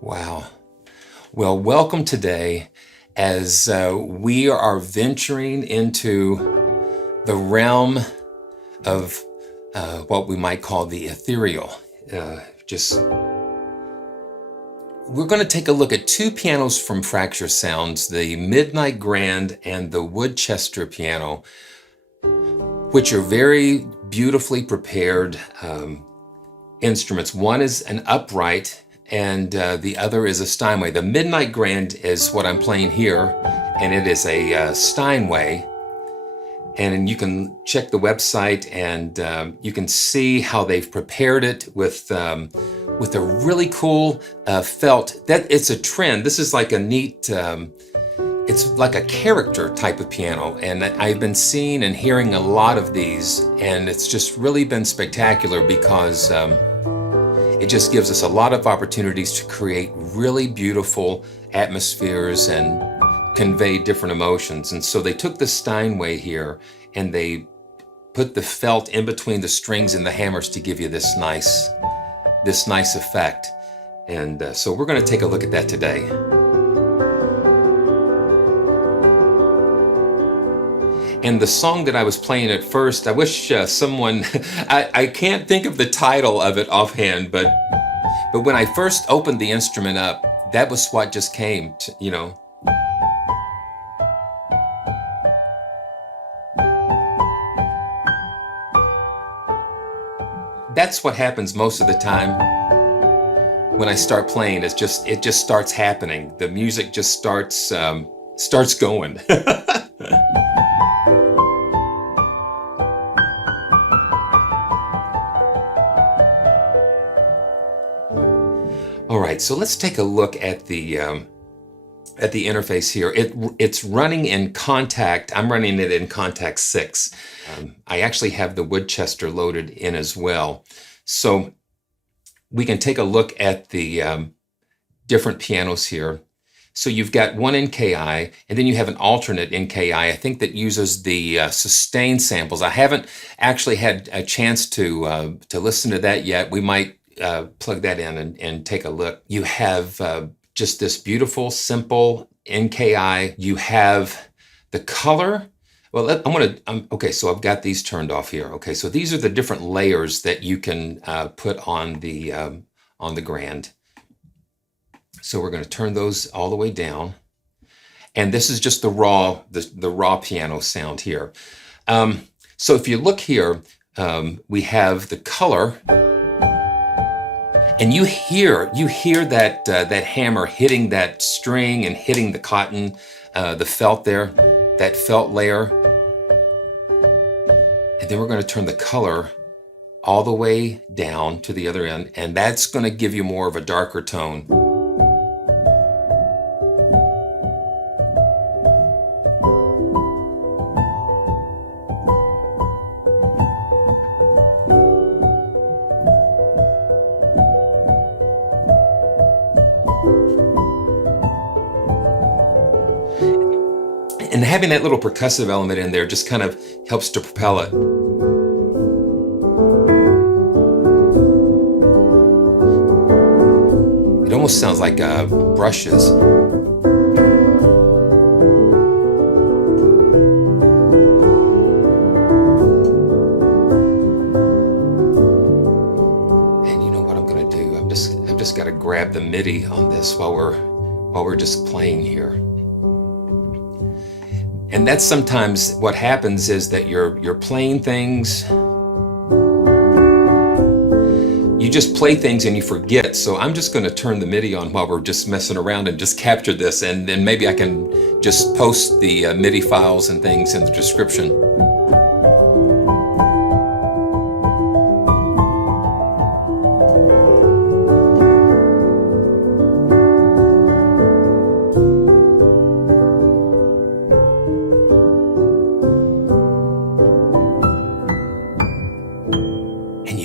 Wow. Well, welcome today as we are venturing into the realm of what we might call the ethereal. Just We're going to take a look at two pianos from Fracture Sounds, the Midnight Grand and the Woodchester piano, which are very beautifully prepared instruments. One is an upright and the other is a Steinway. The Midnight Grand is what I'm playing here, and it is a Steinway. And you can check the website and you can see how they've prepared it with a really cool felt. That it's a trend. This is like a neat, it's like a character type of piano. And I've been seeing and hearing a lot of these, and it's just really been spectacular because it just gives us a lot of opportunities to create really beautiful atmospheres and convey different emotions. And so they took the Steinway here and they put the felt in between the strings and the hammers to give you this nice effect. And so we're going to take a look at that today. And the song that I was playing at first, I wish someone, I can't think of the title of it offhand, but when I first opened the instrument up, that was what just came to, That's what happens most of the time when I start playing. It just starts happening. The music just starts going. All right, so let's take a look at the interface here. It's running in Kontakt. I'm running it in Kontakt 6. I actually have the Woodchester loaded in as well. So we can take a look at the different pianos here. So you've got one in KI, and then you have an alternate in KI, I think that uses the sustain samples. I haven't actually had a chance to listen to that yet. We might plug that in and take a look. You have just this beautiful, simple NKI. You have the color. Well, okay, so I've got these turned off here. Okay, so these are the different layers that you can put on the Grand. So we're going to turn those all the way down. And this is just the raw piano sound here. So if you look here, we have the color. And you hear that that hammer hitting that string and hitting the cotton, the felt there, that felt layer. And then we're going to turn the color all the way down to the other end, and that's going to give you more of a darker tone. And having that little percussive element in there just kind of helps to propel it. It almost sounds like brushes. And you know what I'm going to do? I've just got to grab the MIDI on this while we're just playing here. And that's sometimes what happens is that you're playing things. You just play things and you forget. So I'm just going to turn the MIDI on while we're just messing around and just capture this. And then maybe I can just post the MIDI files and things in the description.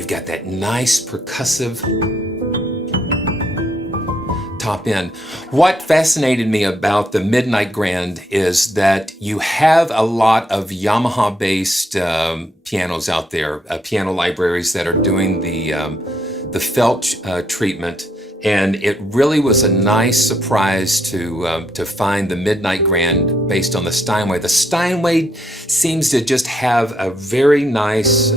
Got that nice percussive top end. What fascinated me about the Midnight Grand is that you have a lot of Yamaha-based pianos out there, piano libraries that are doing the felt treatment And it really was a nice surprise to find the Midnight Grand based on the Steinway. The Steinway seems to just have a very nice,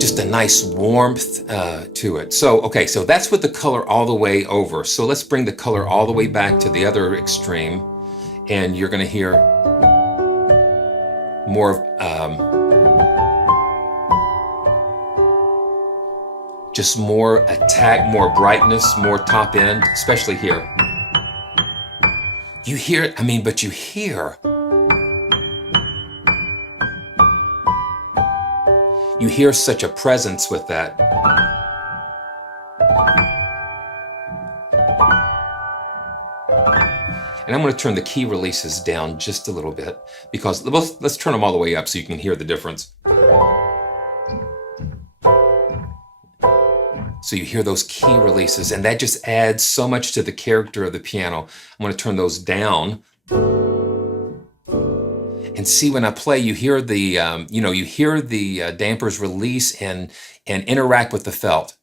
just a nice warmth to it. So, okay, so that's with the color all the way over. So let's bring the color all the way back to the other extreme, and you're going to hear more just more attack, more brightness, more top end, especially here. You hear it, I mean, but you hear such a presence with that. And I'm going to turn the key releases down just a little bit, because let's turn them all the way up so you can hear the difference. So you hear those key releases, and that just adds so much to the character of the piano. I'm going to turn those down. And see, when I play, you hear the dampers release and interact with the felt.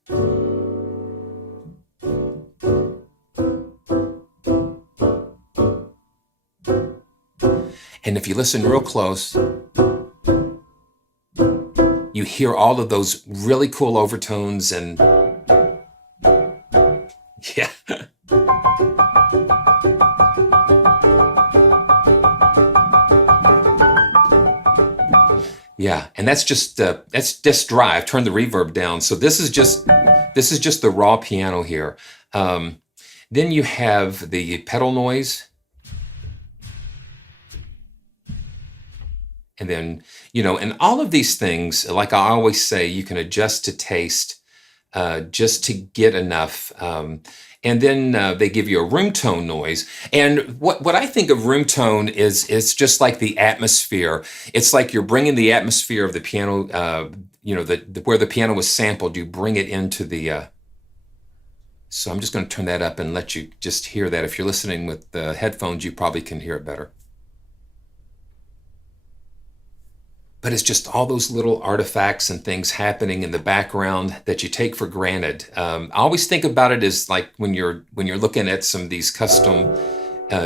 And if you listen real close, you hear all of those really cool overtones and yeah. Yeah, and that's just dry. I've turned the reverb down. So this is just the raw piano here. Then you have the pedal noise. And then, and all of these things, like I always say, you can adjust to taste just to get enough. And then they give you a room tone noise. And what I think of room tone is just like the atmosphere. It's like you're bringing the atmosphere of the piano, where the piano was sampled, you bring it into the... So I'm just going to turn that up and let you just hear that. If you're listening with the headphones, you probably can hear it better. But it's just all those little artifacts and things happening in the background that you take for granted. I always think about it as like when you're looking at some of these custom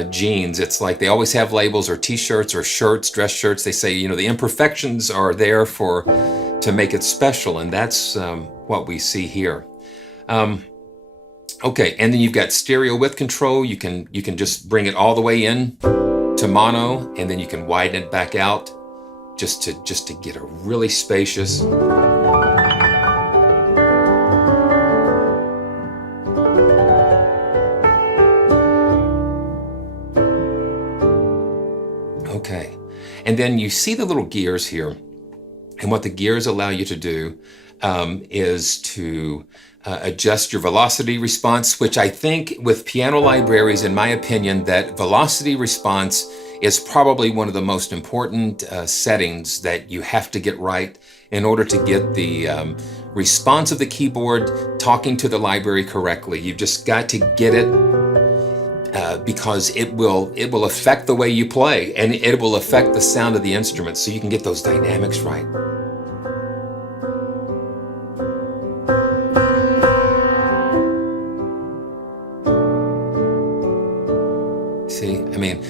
jeans, it's like they always have labels or t-shirts or shirts, dress shirts. They say, the imperfections are there to make it special, and that's what we see here. Okay, and then you've got stereo width control. You can just bring it all the way in to mono, and then you can widen it back out. Just to get a really spacious. Okay, and then you see the little gears here, and what the gears allow you to do is to adjust your velocity response, which I think with piano libraries, in my opinion, that velocity response is probably one of the most important settings that you have to get right in order to get the response of the keyboard talking to the library correctly. You've just got to get it because it will affect the way you play, and it will affect the sound of the instrument, so you can get those dynamics right. See, I mean,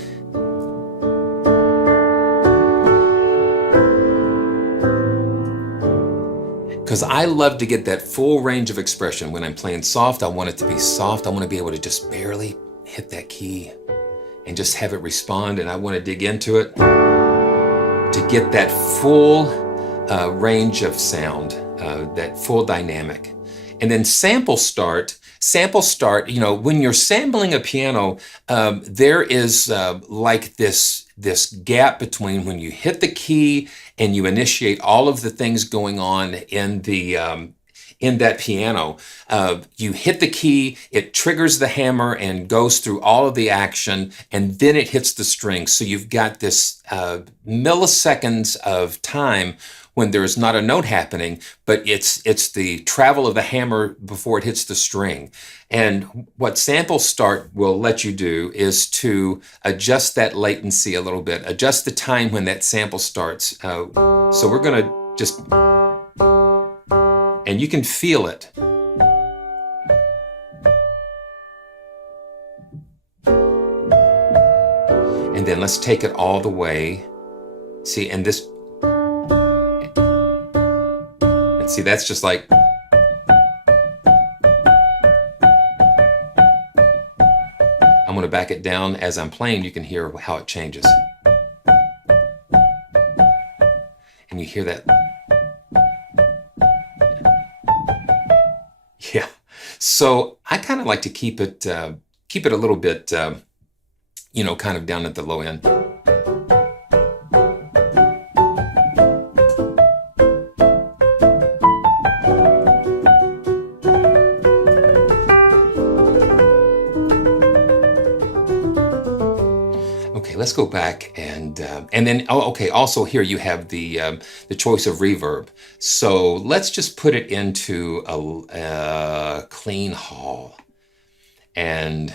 because I love to get that full range of expression. When I'm playing soft, I want it to be soft. I want to be able to just barely hit that key and just have it respond, and I want to dig into it to get that full range of sound, that full dynamic. And then sample start, when you're sampling a piano, there is like this gap between when you hit the key and you initiate all of the things going on in that piano. You hit the key, it triggers the hammer and goes through all of the action, and then it hits the string. So you've got this milliseconds of time when there's not a note happening, but it's the travel of the hammer before it hits the string. And what sample start will let you do is to adjust that latency a little bit, adjust the time when that sample starts. So we're gonna just, and you can feel it. And then let's take it all the way. See, and this, and see, that's just like, I'm gonna back it down as I'm playing. You can hear how it changes. And you hear that. Yeah. So I kind of like to keep it a little bit, you know, kind of down at the low end. Okay, let's go back and then, oh, okay, also here you have the choice of reverb. So let's just put it into a clean hall, and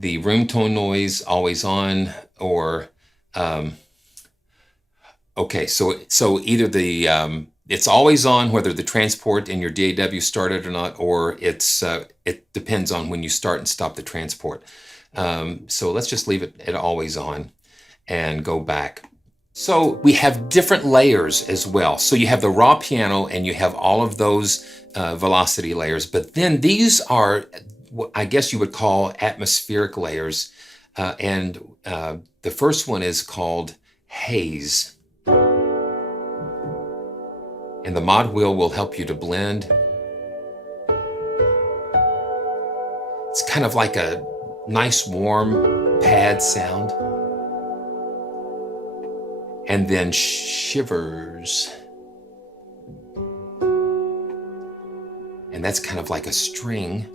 the room tone noise always on, or okay, so either the it's always on whether the transport in your DAW started or not, or it depends on when you start and stop the transport. So let's just leave it at always on and go back. So we have different layers as well. So you have the raw piano and you have all of those velocity layers, but then these are, I guess you would call atmospheric layers. And the first one is called haze. And the mod wheel will help you to blend. It's kind of like a nice warm pad sound. And then shivers. And that's kind of like a string.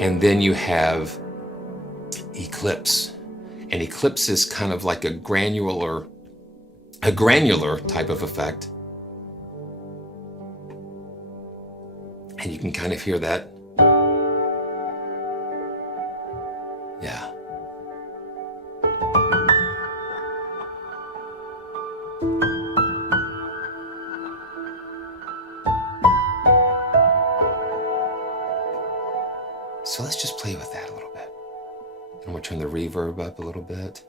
And then you have eclipse. And eclipse is kind of like a granular type of effect. And you can kind of hear that. Yeah. So let's just play with that a little bit. I'm gonna turn the reverb up a little bit.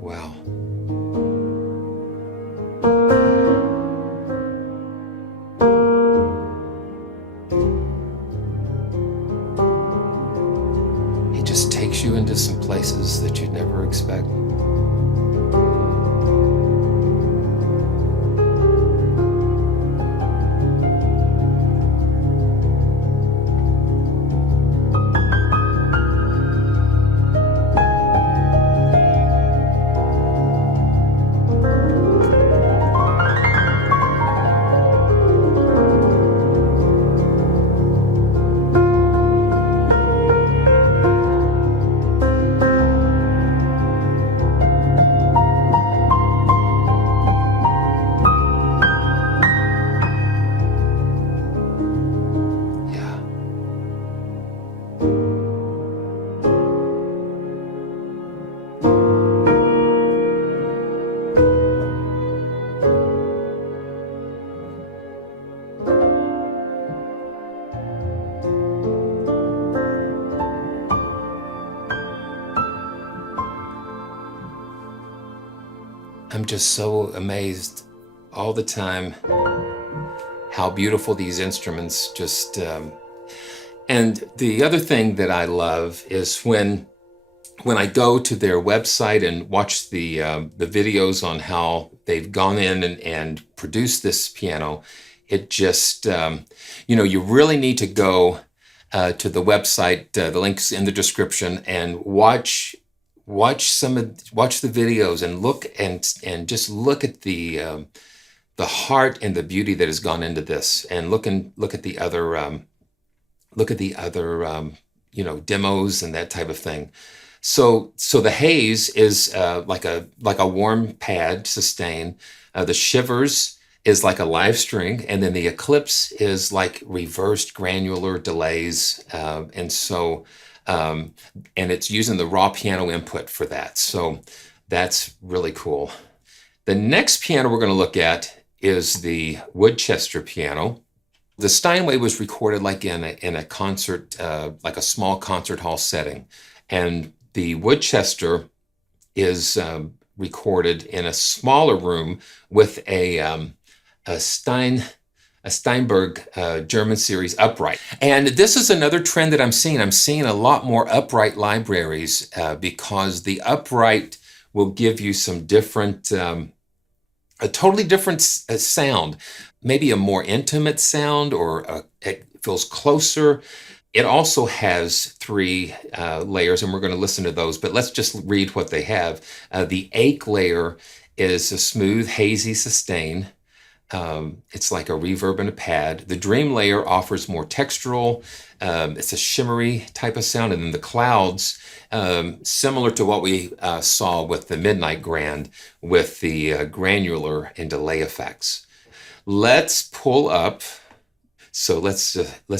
Wow. some places that you'd never expect. Yeah. I'm just so amazed all the time how beautiful these instruments just and the other thing that I love is when I go to their website and watch the videos on how they've gone in and produced this piano, it just you really need to go to the website. The links in the description, and watch the videos and just look at the heart and the beauty that has gone into this, and look at the other demos and that type of thing. So the haze is like a warm pad sustain. The shivers is like a live string, and then the eclipse is like reversed granular delays, and it's using the raw piano input for that. So that's really cool. The next piano we're going to look at is the Woodchester piano. The Steinway was recorded like in a concert, like a small concert hall setting, and the Woodchester is recorded in a smaller room with a Steinberg German series upright. And this is another trend that I'm seeing. I'm seeing a lot more upright libraries because the upright will give you some different, a totally different sound, maybe a more intimate sound, or it feels closer. It also has 3 layers, and we're going to listen to those, but let's just read what they have. The ache layer is a smooth, hazy sustain. It's like a reverb and a pad. The dream layer offers more textural. It's a shimmery type of sound. And then the clouds, similar to what we saw with the Midnight Grand, with the granular and delay effects. Let's pull up. So let's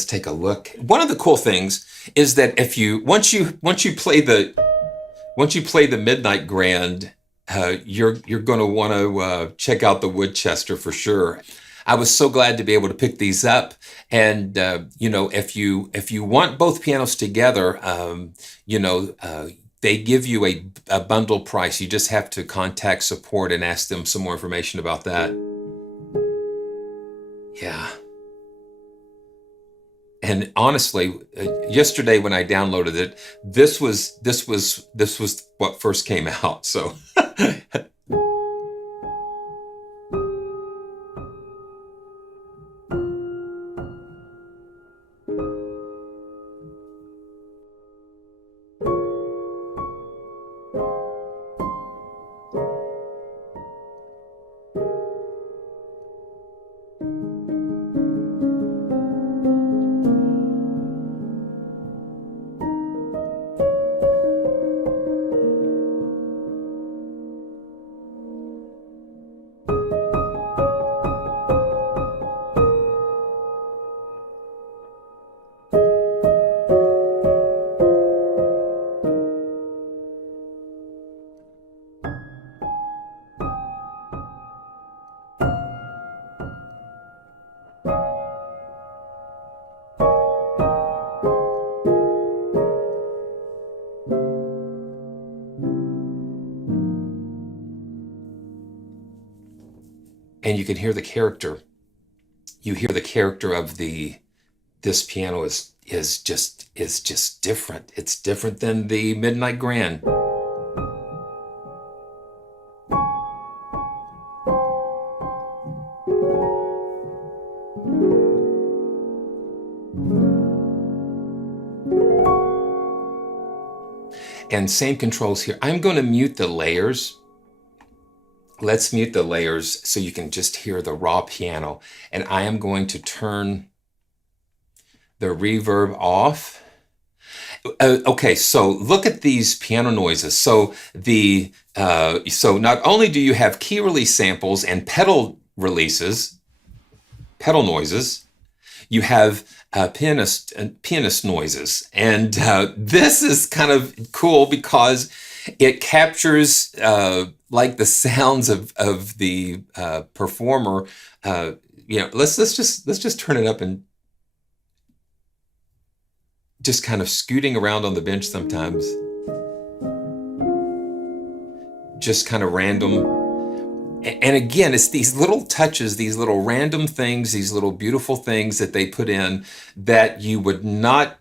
take a look. One of the cool things is that once you play the Midnight Grand, you're going to want to check out the Woodchester for sure. I was so glad to be able to pick these up, and if you want both pianos together, they give you a bundle price. You just have to contact support and ask them some more information about that. Yeah. And honestly, yesterday when I downloaded it, this was what first came out. So and you can hear the character. You hear the character of the this piano is just different. It's different than the Midnight Grand. And same controls here. I'm going to mute the layers. Let's mute the layers so you can just hear the raw piano. And I am going to turn the reverb off. Okay, so look at these piano noises. So so not only do you have key release samples and pedal releases, pedal noises, you have pianist noises, and this is kind of cool because it captures like the sounds of the performer. Let's just turn it up and just kind of scooting around on the bench sometimes. Just kind of random. And again, it's these little touches, these little random things, these little beautiful things that they put in that you would not.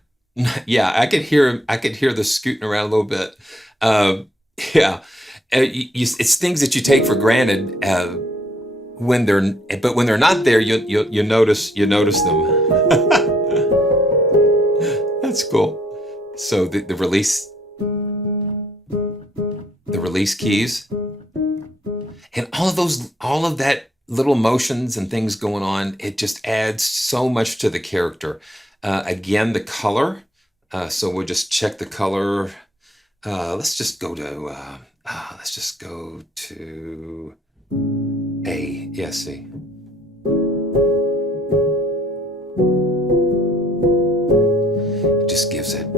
Yeah, I could hear the scooting around a little bit. Yeah, it's things that you take for granted when they're not there, you notice them. That's cool. So the release keys. And all of that little motions and things going on, it just adds so much to the character. Again, the color. So we'll just check the color. Let's just go to A. Yeah, C. It just gives it.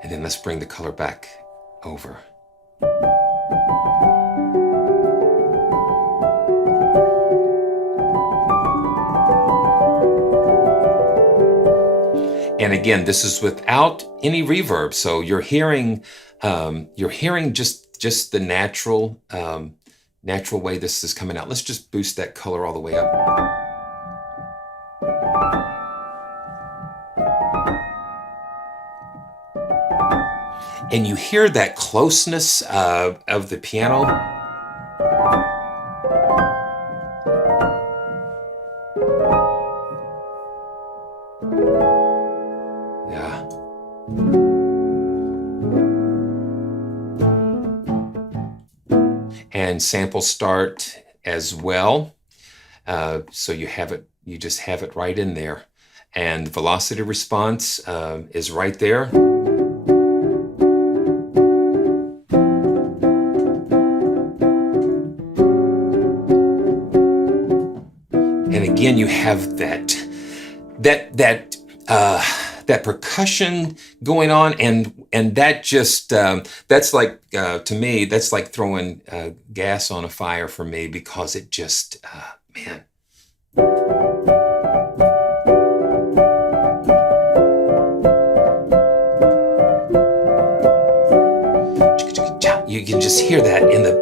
And then let's bring the color back over. And again, this is without any reverb, so you're hearing just the natural way this is coming out. Let's just boost that color all the way up. And you hear that closeness of the piano. Yeah. And sample start as well. So you just have it right in there. And velocity response is right there. And again, you have that percussion going on, and that just that's like to me, that's like throwing gas on a fire for me, because it just man. You can just hear that in the,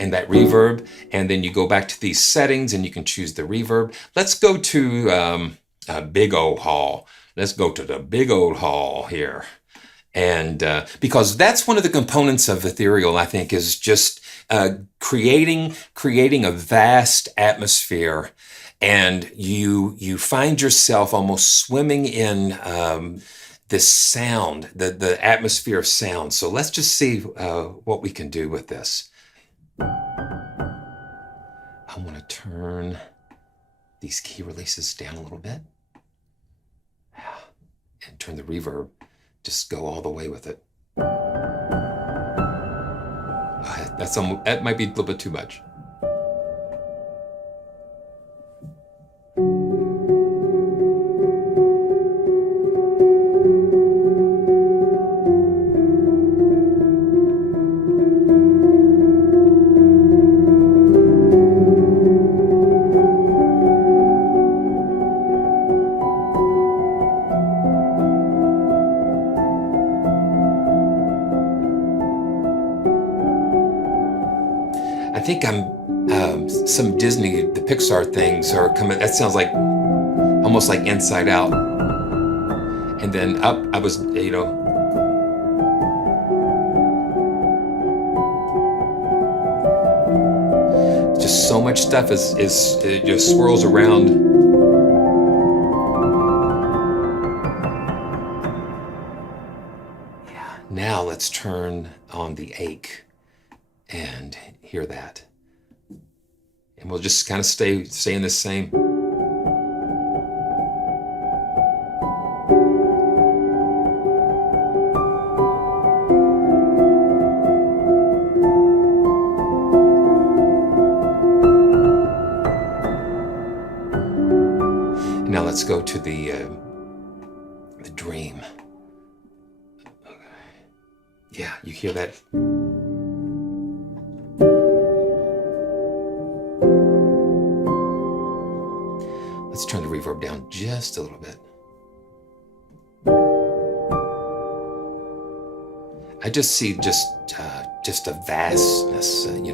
and that reverb, and then you go back to these settings and you can choose the reverb. Let's go to a big old hall. Let's go to the big old hall here. And because that's one of the components of ethereal, I think, is just creating a vast atmosphere, and you find yourself almost swimming in this sound, the atmosphere of sound. So let's just see what we can do with this. I want to turn these key releases down a little bit and turn the reverb, just go all the way with it. That might be a little bit too much. think I'm some Disney, the Pixar things are coming. That sounds like almost like Inside Out. And then up, I was, just so much stuff is it just swirls around. Yeah. Now let's turn on the ache and hear that. And we'll just kind of stay in the same. Now let's go to the dream. Okay. Yeah, you hear that? Let's turn the reverb down just a little bit. I just see just a vastness, And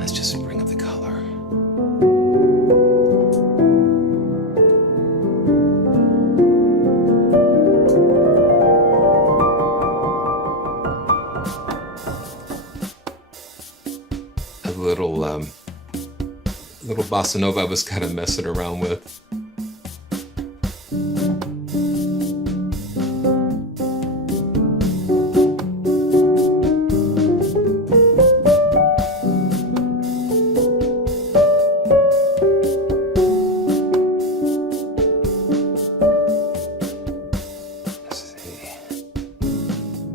let's just bring up the color. Little bossa nova I was kind of messing around with.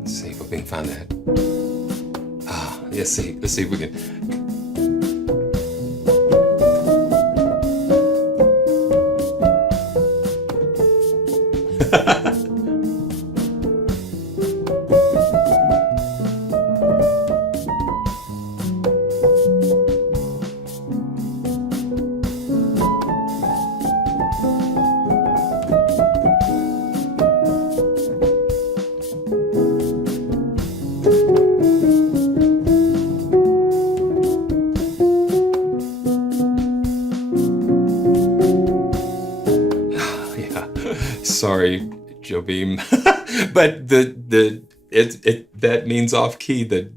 Let's see if we can find that. Let's see if we can. Sorry, Joe Beam, but that means off key. The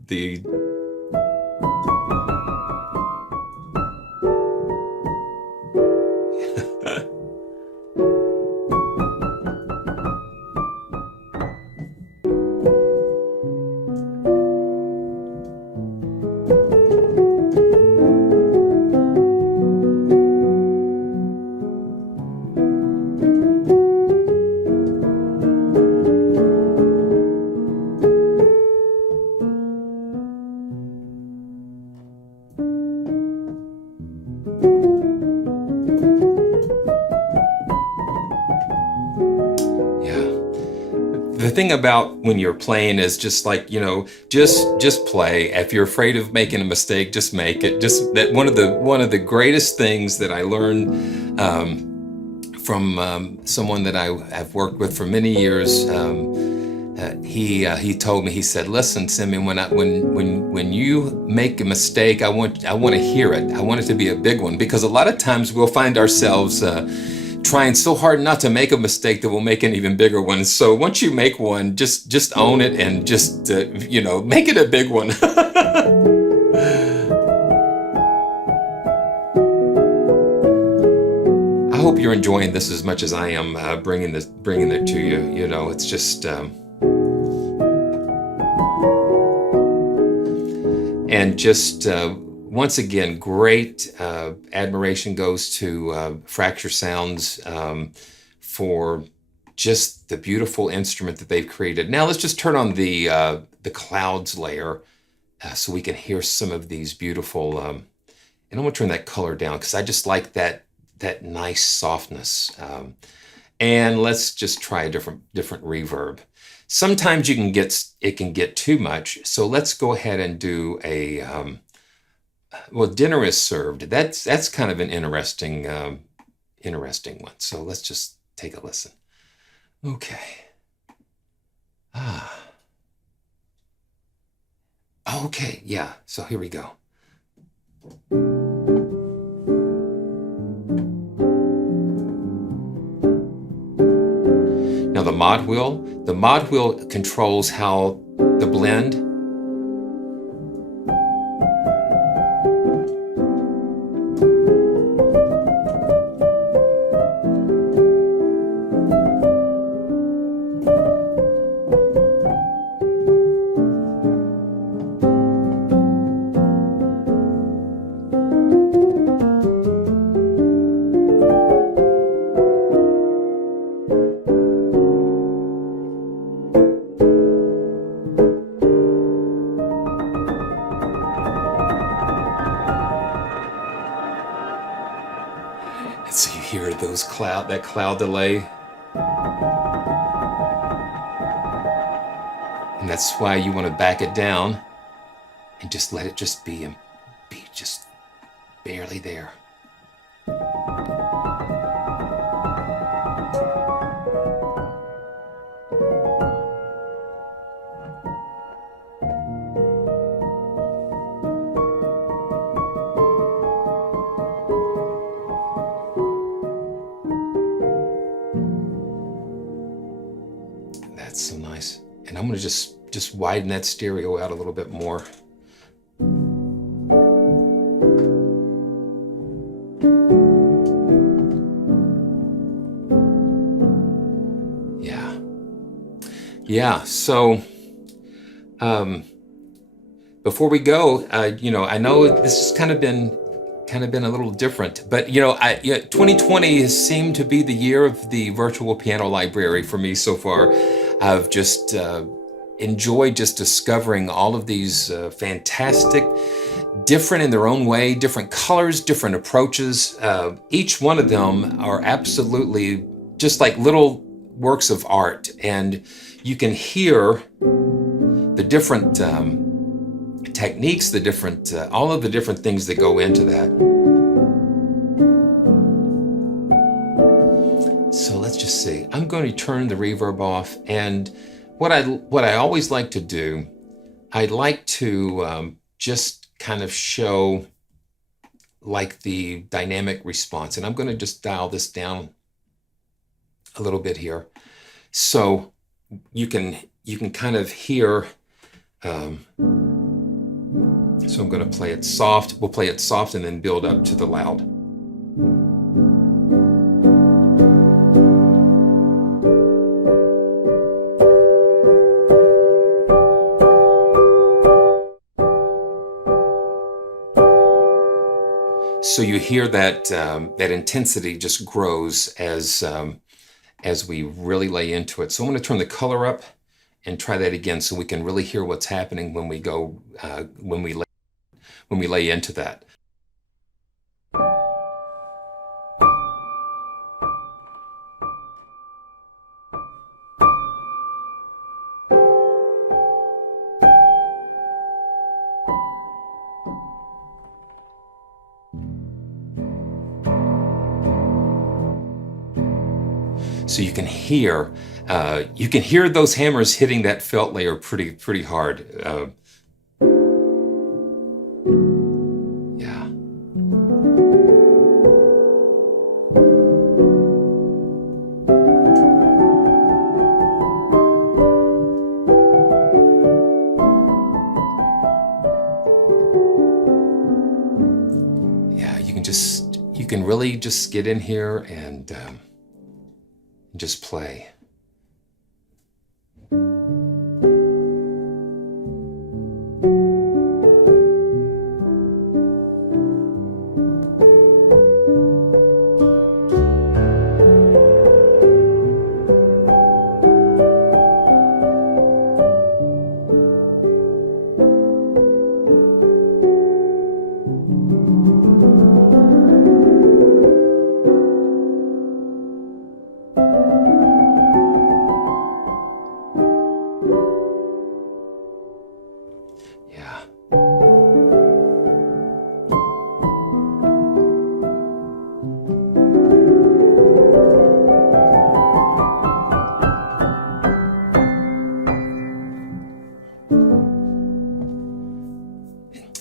thing about when you're playing is just like, just play. If you're afraid of making a mistake, just make it. Just that one of the greatest things that I learned from someone that I have worked with for many years. He told me, he said, "Listen, Simeon, when you make a mistake, I want to hear it. I want it to be a big one, because a lot of times we'll find ourselves trying so hard not to make a mistake that we'll make an even bigger one. So once you make one, just own it and just make it a big one." I hope you're enjoying this as much as I am bringing it to you. It's just. And just once again, great admiration goes to Fracture Sounds for just the beautiful instrument that they've created. Now let's just turn on the clouds layer so we can hear some of these beautiful. And I'm gonna turn that color down because I just like that nice softness. And let's just try a different reverb. Sometimes it can get too much, so let's go ahead and do a well, dinner is served. That's kind of an interesting one. So let's just take a listen. Okay. Ah. Okay. Yeah. So here we go. Now the mod wheel controls how the blend. So you hear that cloud delay. And that's why you want to back it down and just let it just be and be just barely there. That's so nice. And I'm going to just widen that stereo out a little bit more. Yeah. Yeah. So, before we go, I know this has kind of been a little different, but 2020 has seemed to be the year of the virtual piano library for me so far. I've just enjoyed just discovering all of these fantastic, different in their own way, different colors, different approaches. Each one of them are absolutely just like little works of art, and you can hear the different techniques, the different, all of the different things that go into that. So let's just see. I'm going to turn the reverb off, and what I always like to do, I'd like to just kind of show like the dynamic response, and I'm going to just dial this down a little bit here, so you can kind of hear. So I'm going to play it soft. We'll play it soft and then build up to the loud. So you hear that that intensity just grows as we really lay into it. So I'm going to turn the color up and try that again, so we can really hear what's happening when we go when we lay into that. So you can hear those hammers hitting that felt layer pretty hard. Yeah. Yeah, you can really just get in here and just play.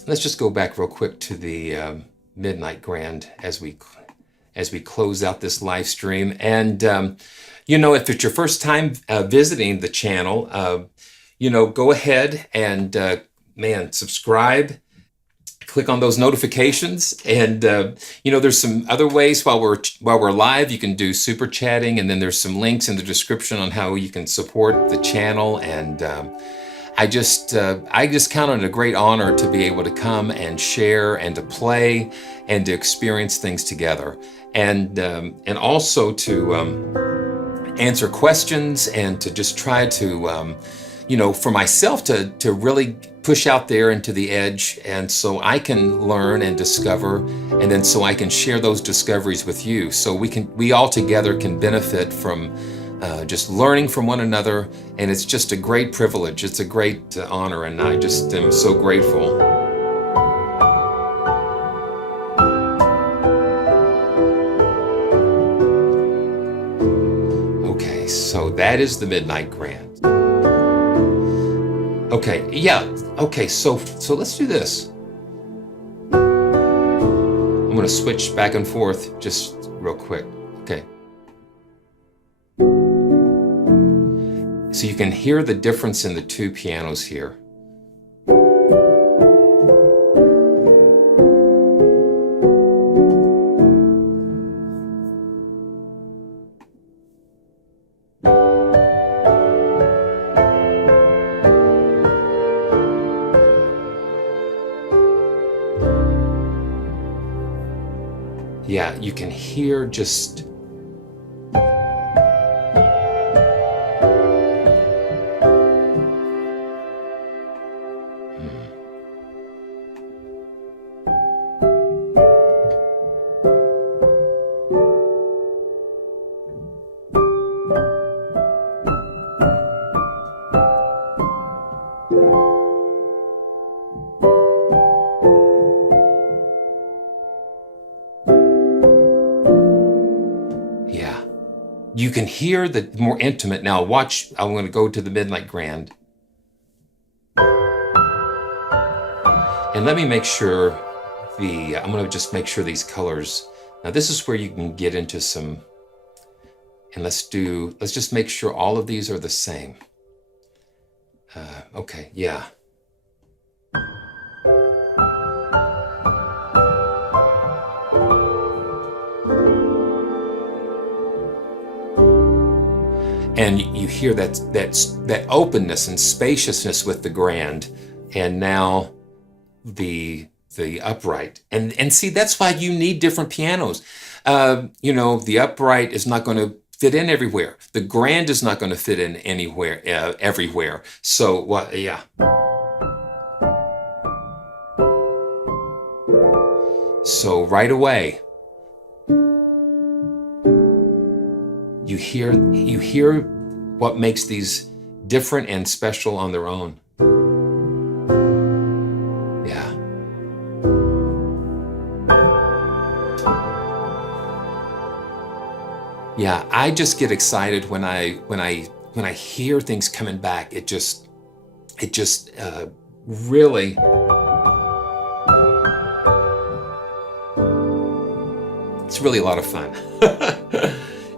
let's just go back real quick to the Midnight Grand as we close out this live stream. And if it's your first time visiting the channel, go ahead and subscribe. Click on those notifications, and there's some other ways while we're live. You can do super chatting, and then there's some links in the description on how you can support the channel. And I just count on it a great honor to be able to come and share and to play and to experience things together, and also to answer questions and to just try to for myself to really push out there into the edge, and so I can learn and discover, and then so I can share those discoveries with you, so we all together can benefit from just learning from one another. And it's just a great privilege. It's a great honor, and I just am so grateful. Okay, so that is the Midnight Grand. Okay, yeah. Okay, so let's do this. I'm going to switch back and forth just real quick. Okay. So you can hear the difference in the two pianos here. Yeah, you can hear just you can hear the more intimate. Now watch, I'm going to go to the Midnight Grand. And let me make sure I'm going to just make sure these colors. Now this is where you can get into some, and let's just make sure all of these are the same. Okay, yeah. And you hear that openness and spaciousness with the grand, and now the upright. And see, that's why you need different pianos. The upright is not going to fit in everywhere. The grand is not going to fit in anywhere, everywhere. So, yeah. So right away, you hear what makes these different and special on their own. Yeah. Yeah, I just get excited when I hear things coming back. It just really. It's really a lot of fun.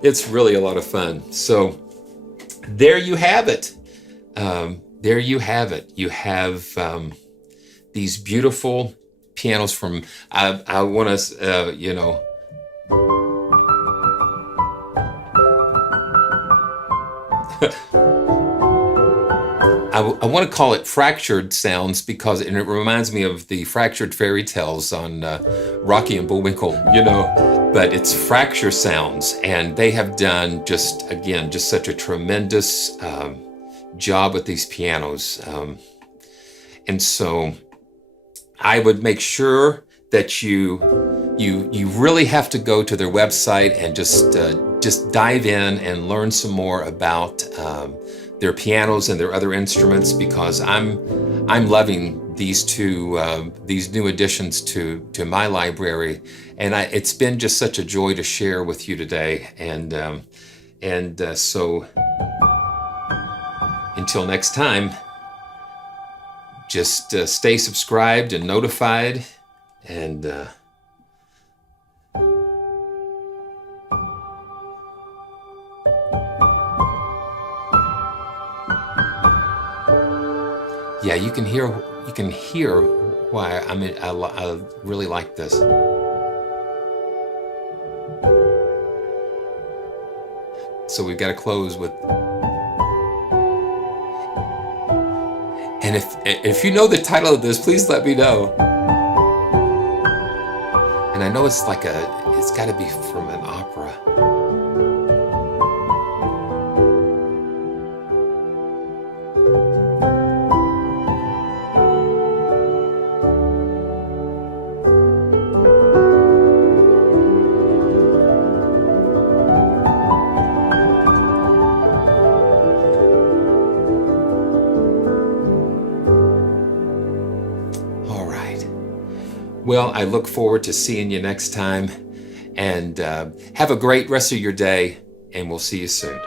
It's really a lot of fun. So there you have it. There you have it. You have these beautiful pianos from, I want to, I want to call it fractured sounds because it reminds me of the fractured fairy tales on Rocky and Bullwinkle, but it's fracture sounds, and they have done just such a tremendous job with these pianos. And so I would make sure that you really have to go to their website and just dive in and learn some more about their pianos and their other instruments, because I'm loving these new additions to my library, and it's been just such a joy to share with you today. And so until next time, just stay subscribed and notified, and yeah, you can hear why I really like this. So we've got to close with, and if you know the title of this, please let me know. And I know it's got to be from an opera. Well, I look forward to seeing you next time, and have a great rest of your day, and we'll see you soon.